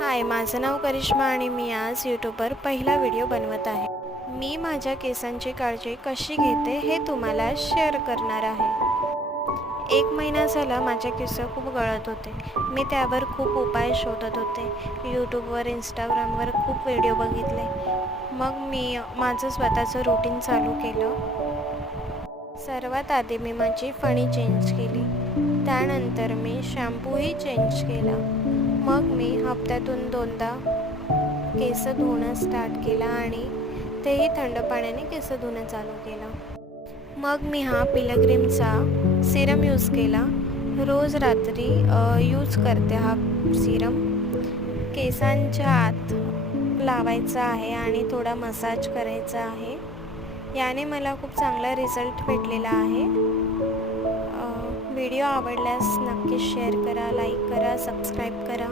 हाय, माझं नाव करिश्मा आणि मी आज यूट्यूबवर पहिला व्हिडिओ बनवत आहे। मी माझ्या केसांची काळजी कशी घेते हे तुम्हाला शेअर करणार आहे। 1 महिना झाला माझे केस खूप गळत होते। मी त्यावर खूप उपाय शोधत होते। यूट्यूबवर, इंस्टाग्रामवर खूप व्हिडिओ बघितले। मग मी माझं स्वतःचं रूटीन चालू केलं। सर्वात आधी मी माझी फणी चेंज केली, त्यानंतर मी शॅम्पूही चेंज केला। मग मी हप्त्यातून 2दा केस धुणं स्टार्ट केला आणि तेही थंड पाण्याने केस धुणं चालू केलं। मग मी हा पिलग्रीमचा सिरम यूज केला। रोज रात्री यूज करते हा सिरम। केसांच्या आत लावायचा आहे आणि थोडा मसाज करायचा आहे। याने मला खूप चांगला रिझल्ट भेटलेला आहे। व्हिडिओ आवडल्यास नक्की शेअर करा, लाईक करा, सबस्क्राईब करा।